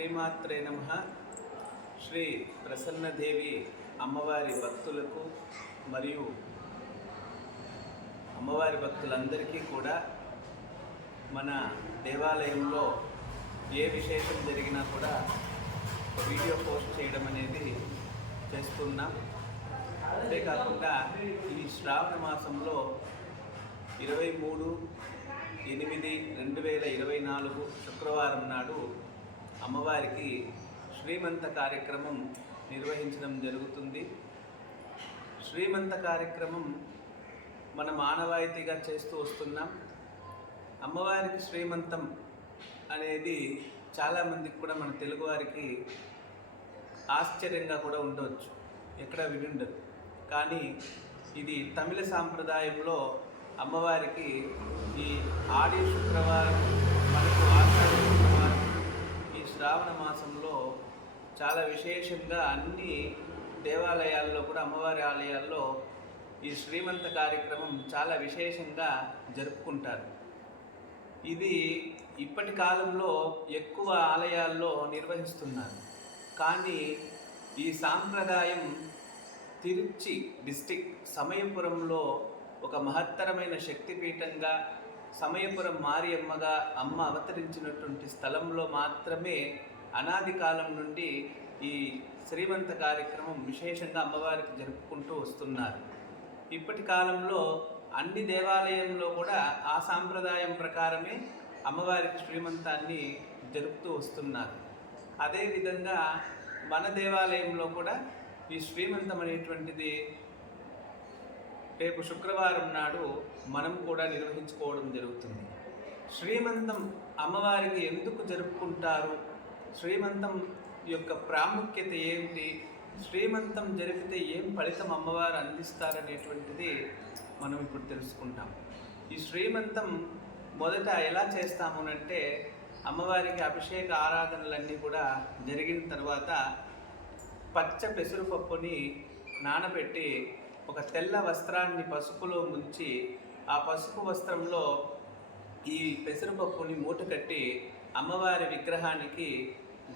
శ్రీమాత్రే నమ. శ్రీ ప్రసన్నదేవి అమ్మవారి భక్తులకు మరియు అమ్మవారి భక్తులందరికీ కూడా మన దేవాలయంలో ఏ విశేషం జరిగినా కూడా వీడియో పోస్ట్ చేయడం అనేది చేస్తున్నాం. అంతేకాకుండా ఈ శ్రావణ మాసంలో ఇరవై మూడు ఎనిమిది రెండు వేల ఇరవై నాలుగు శుక్రవారం నాడు అమ్మవారికి శ్రీమంత కార్యక్రమం నిర్వహించడం జరుగుతుంది. శ్రీమంత కార్యక్రమం మన మానవాయితీగా చేస్తూ వస్తున్నాం. అమ్మవారికి శ్రీమంతం అనేది చాలామందికి కూడా మన తెలుగువారికి ఆశ్చర్యంగా కూడా ఉండవచ్చు ఎక్కడ వినుండదు. కానీ ఇది తమిళ సాంప్రదాయంలో అమ్మవారికి ఈ ఆడి శుక్రవారం మనకు ఆశ్చర్యం శ్రావణ మాసంలో చాలా విశేషంగా అన్ని దేవాలయాల్లో కూడా అమ్మవారి ఆలయాల్లో ఈ శ్రీమంత కార్యక్రమం చాలా విశేషంగా జరుపుకుంటారు. ఇది ఇప్పటి కాలంలో ఎక్కువ ఆలయాల్లో నిర్వహిస్తున్నారు. కానీ ఈ సాంప్రదాయం తిరుచి డిస్టిక్ సమయపురంలో ఒక మహత్తరమైన శక్తిపీఠంగా సమయపురం మారియమ్మగా అమ్మ అవతరించినటువంటి స్థలంలో మాత్రమే అనాది కాలం నుండి ఈ శ్రీమంత కార్యక్రమం విశేషంగా అమ్మవారికి జరుపుకుంటూ వస్తున్నారు. ఇప్పటి కాలంలో అన్ని దేవాలయంలో కూడా ఆ సాంప్రదాయం ప్రకారమే అమ్మవారికి శ్రీమంతాన్ని జరుపుతూ వస్తున్నారు. అదేవిధంగా మన దేవాలయంలో కూడా ఈ శ్రీమంతం అనేటువంటిది రేపు శుక్రవారం నాడు మనం కూడా నిర్వహించుకోవడం జరుగుతుంది. శ్రీమంతం అమ్మవారిని ఎందుకు జరుపుకుంటారు? శ్రీమంతం యొక్క ప్రాముఖ్యత ఏమిటి? శ్రీమంతం జరిపితే ఏం ఫలితం అమ్మవారు అందిస్తారనేటువంటిది మనం ఇప్పుడు తెలుసుకుంటాం. ఈ శ్రీమంతం మొదట ఎలా చేస్తామునంటే అమ్మవారికి అభిషేక ఆరాధనలన్నీ కూడా జరిగిన తర్వాత పచ్చ పెసరపప్పుని నానబెట్టి ఒక తెల్ల వస్త్రాన్ని పసుపులో ముంచి ఆ పసుపు వస్త్రంలో ఈ పెసరపప్పుని మూట కట్టి అమ్మవారి విగ్రహానికి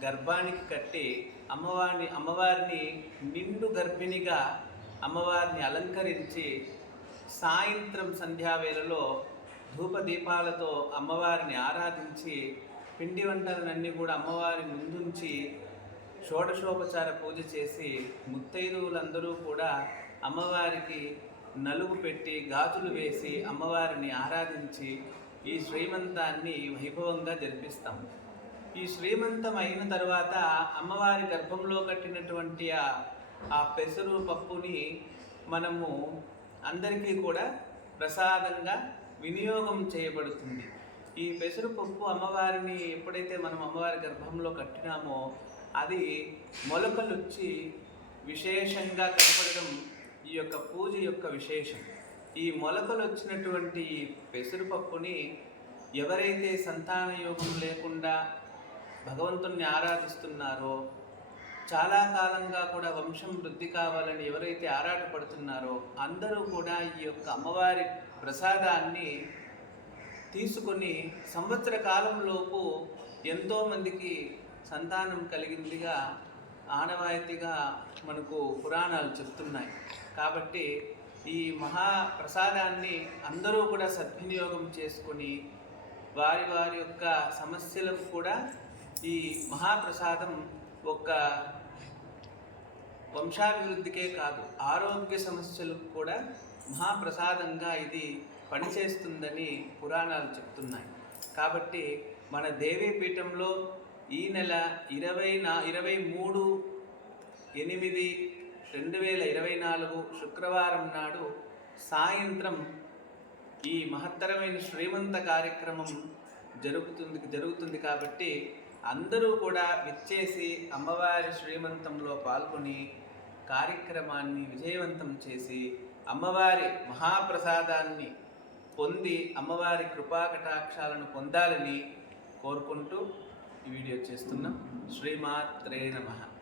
గర్భానికి కట్టి అమ్మవారిని అమ్మవారిని నిండు గర్భిణిగా అమ్మవారిని అలంకరించి సాయంత్రం సంధ్యావేళలో ధూపదీపాలతో అమ్మవారిని ఆరాధించి పిండి వంటలన్నీ కూడా అమ్మవారి ముందుంచి షోడశోపచార పూజ చేసి ముత్తైదువులందరూ కూడా అమ్మవారికి నలుగు పెట్టి గాజులు వేసి అమ్మవారిని ఆరాధించి ఈ శ్రీమంతాన్ని వైభవంగా జరిపిస్తాం. ఈ శ్రీమంతం అయిన తర్వాత అమ్మవారి గర్భంలో కట్టినటువంటి ఆ ఆ పెసరు పప్పుని మనము అందరికీ కూడా ప్రసాదంగా వినియోగం చేయబడుతుంది. ఈ పెసరపప్పు అమ్మవారిని ఎప్పుడైతే మనం అమ్మవారి గర్భంలో కట్టినామో అది మొలకలొచ్చి విశేషంగా కనపడడం ఈ యొక్క పూజ యొక్క విశేషం. ఈ మొలకలు వచ్చినటువంటి ఈ పెసరపప్పుని ఎవరైతే సంతాన యోగం లేకుండా భగవంతుణ్ణి ఆరాధిస్తున్నారో చాలా కాలంగా కూడా వంశం వృద్ధి కావాలని ఎవరైతే ఆరాటపడుతున్నారో అందరూ కూడా ఈ యొక్క అమ్మవారి ప్రసాదాన్ని తీసుకొని సంవత్సర కాలంలోపు ఎంతోమందికి సంతానం కలిగిందిగా ఆనవాయితీగా మనకు పురాణాలు చెప్తున్నాయి. కాబట్టి ఈ మహా ప్రసాదాన్ని అందరూ కూడా సద్వినియోగం చేసుకొని వారి వారి యొక్క సమస్యలకు కూడా ఈ మహాప్రసాదం ఒక వంశాభివృద్ధికే కాదు ఆరోగ్య సమస్యలకు కూడా మహాప్రసాదంగా ఇది పనిచేస్తుందని పురాణాలు చెప్తున్నాయి. కాబట్టి మన దేవీపీఠంలో ఈ నెల ఇరవై నా ఇరవై మూడు ఎనిమిది రెండు వేల ఇరవై నాలుగు శుక్రవారం నాడు సాయంత్రం ఈ మహత్తరమైన శ్రీమంత కార్యక్రమం జరుగుతుంది జరుగుతుంది కాబట్టి అందరూ కూడా విచ్చేసి అమ్మవారి శ్రీమంతంలో పాల్గొని కార్యక్రమాన్ని విజయవంతం చేసి అమ్మవారి మహాప్రసాదాన్ని పొంది అమ్మవారి కృపాకటాక్షాలను పొందాలని కోరుకుంటూ ఈ వీడియో చేస్తున్నాం శ్రీమాత్రే నమః.